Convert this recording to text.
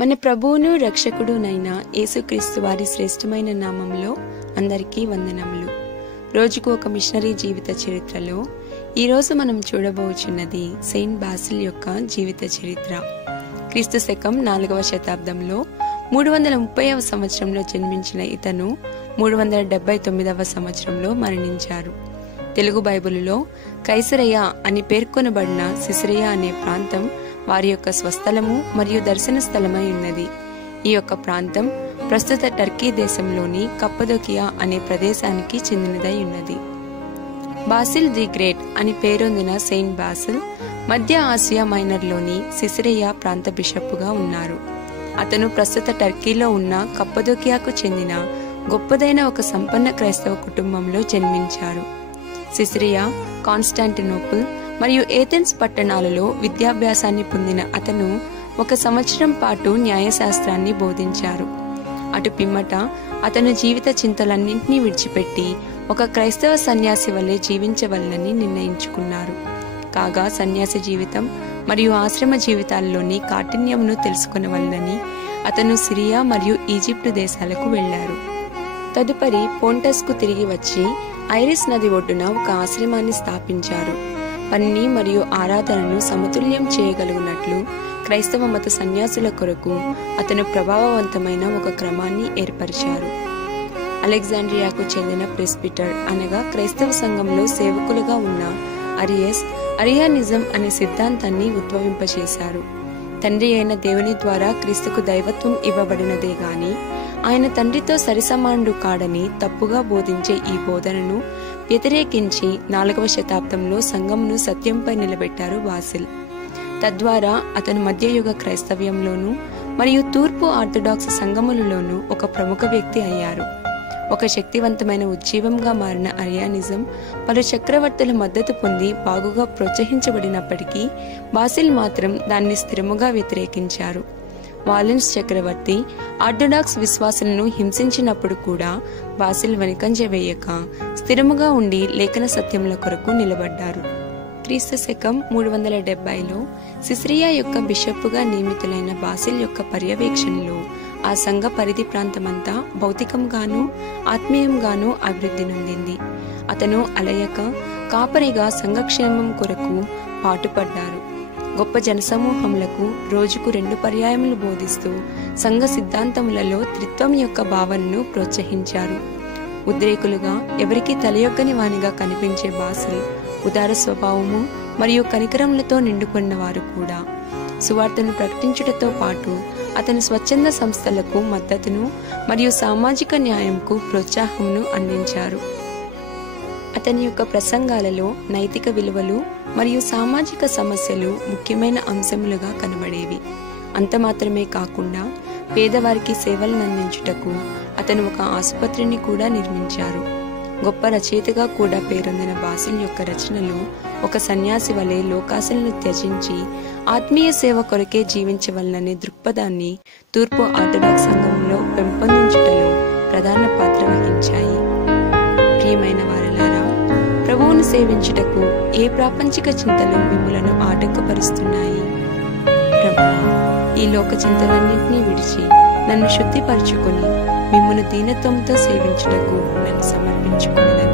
మన ప్రభువును రక్షకుడునైన యేసుక్రీస్తు వారి శ్రేష్టమైన నామంలో అందరికీ వందనములు. రోజుకు ఒక మిషనరీ జీవిత చరిత్రలో ఈరోజు మనం చూడబోచున్నది సెయింట్ బాసిల్ యొక్క జీవిత చరిత్ర. క్రీస్తు శకం 4వ శతాబ్దంలో 330వ సంవత్సరంలో జన్మించిన ఇతను 379వ సంవత్సరంలో మరణించారు. తెలుగు బైబిలులో కైసరయ్య అని పేర్కొనబడిన సిసరియా అనే ప్రాంతం వారి యొక్క స్వస్థలము మరియు దర్శన స్థలమై ఉన్నది. ఈ యొక్క ప్రాంతం ప్రస్తుత టర్కీ దేశంలోని కప్పదోకియా అనే ప్రదేశానికి చెందినదై ఉన్నది. బాసిల్ ది గ్రేట్ అని పేరొందిన సెయింట్ బాసిల్ మధ్య ఆసియా మైనర్లోని సిసరియా ప్రాంత బిషప్పుగా ఉన్నారు. అతను ప్రస్తుత టర్కీలో ఉన్న కప్పదోకియాకు చెందిన గొప్పదైన ఒక సంపన్న క్రైస్తవ కుటుంబంలో జన్మించారు. సిసరియా, కాన్స్టాంటినోపుల్ మరియు ఏథెన్స్ పట్టణాలలో విద్యాభ్యాసాన్ని పొందిన అతను 1 సంవత్సరం పాటు న్యాయశాస్త్రాన్ని బోధించారు. అటు పిమ్మట అతను జీవిత చింతలన్నింటినీ విడిచిపెట్టి ఒక క్రైస్తవ సన్యాసి వలె జీవించవలనని నిర్ణయించుకున్నారు. కాగా సన్యాసి జీవితం మరియు ఆశ్రమ జీవితాల్లోని కాఠిన్యమును తెలుసుకునవలనని అతను సిరియా మరియు ఈజిప్టు దేశాలకు వెళ్లారు. తదుపరి పోంటస్కు తిరిగి వచ్చి ఐరిస్ నది ఒడ్డున ఒక ఆశ్రమాన్ని స్థాపించారు. పని మరియు ఆరాధనను సమతుల్యం చేయగలుగునట్లు క్రైస్తవ మత సన్యాసుల కొరకు అతను ప్రభావవంతమైన ఒక క్రమాన్ని ఏర్పరిచారు. అలెగ్జాండ్రియాకు చెందిన ప్రెస్బిటర్ అనగా క్రైస్తవ సంఘంలో సేవకులుగా ఉన్న అరియానిజం అనే సిద్ధాంతాన్ని ఉద్భవింపచేశారు. తండ్రి అయిన దేవుని ద్వారా క్రీస్తుకు దైవత్వం ఇవ్వబడినదే గాని ఆయన తండ్రితో సరిసమానుడు కాడని తప్పుగా బోధించే ఈ బోధనను వ్యతిరేకించి 4వ శతాబ్దంలో సంఘమును సత్యంపై నిలబెట్టారు బాసిల్. తద్వారా అతను మధ్యయుగ క్రైస్తవ్యంలోనూ మరియు తూర్పు ఆర్థడాక్స్ సంఘములలోనూ ఒక ప్రముఖ వ్యక్తి అయ్యారు. ఒక శక్తివంతమైన ఉజ్జీవంగా మారిన అరియానిజం పలు చక్రవర్తుల మద్దతు పొంది బాగుగా ప్రోత్సహించబడినప్పటికీ బాసిల్ మాత్రం దాన్ని స్థిరముగా వ్యతిరేకించారు. వాలెన్స్ చక్రవర్తి ఆర్థడాక్స్ విశ్వాసులను హింసించినప్పుడు కూడా బాసిల్ వెనుకంజ వేయక స్థిరముగా ఉండి లేఖన సత్యముల కొరకు నిలబడ్డారు. క్రీస్తు శకం 370లో సిసరియా యొక్క బిషప్పుగా నియమితులైన బాసిల్ యొక్క పర్యవేక్షణలో ఆ సంఘ పరిధి ప్రాంతమంతా భౌతికంగానూ ఆత్మీయంగానూ అభివృద్ధి నొందింది. అతను అలయక కాపరిగా సంఘక్షేమం కొరకు పాటుపడ్డారు. గొప్ప జనసమూహములకు రోజుకు 2 పర్యాయములు బోధిస్తూ సంఘ సిద్ధాంతములలో త్రిత్వం యొక్క భావనను ప్రోత్సహించారు. ఉద్రేకులుగా ఎవరికీ తలయొగ్గని వానిగా కనిపించే బాసిల్ ఉదార స్వభావము మరియు కనికరములతో నిండుకున్న వారు కూడా. సువార్తను ప్రకటించుటతో పాటు అతని స్వచ్ఛంద సంస్థలకు మద్దతును మరియు సామాజిక న్యాయంకు ప్రోత్సాహమును అందించారు. అతని యొక్క ప్రసంగాలలో నైతిక విలువలు మరియు సామాజిక సమస్యలు ముఖ్యమైన అంశములుగా కనబడేవి. అంత మాత్రమే కాకుండా పేదవారికి సేవలను అందించుటకు అతను ఒక ఆసుపత్రిని కూడా నిర్మించారు. గొప్ప రచయితగా కూడా పేరొందిన బాసిల్ యొక్క రచనలు ఒక సన్యాసి వలె లోకాశలను త్యజించి ఆత్మీయ సేవ కొరకే జీవించవలననే దృక్పథాన్ని తూర్పు ఆర్థడాక్స్ సంఘంలో పెంపొందించుటలో ప్రధాన పాత్ర వహించాయి. ప్రియమైన వారలారా, ప్రభువును సేవించుటకు ఏ ప్రాపంచిక చింతలు మిమ్ములను ఆటంకపరుస్తున్నాయి? ప్రభువా, ఈ లోక చింతలన్నింటినీ విడిచి నన్ను శుద్ధిపరచుకొని మిమ్మును దీనత్వంతో సేవించుటకు నన్ను సమర్పించుకునేదని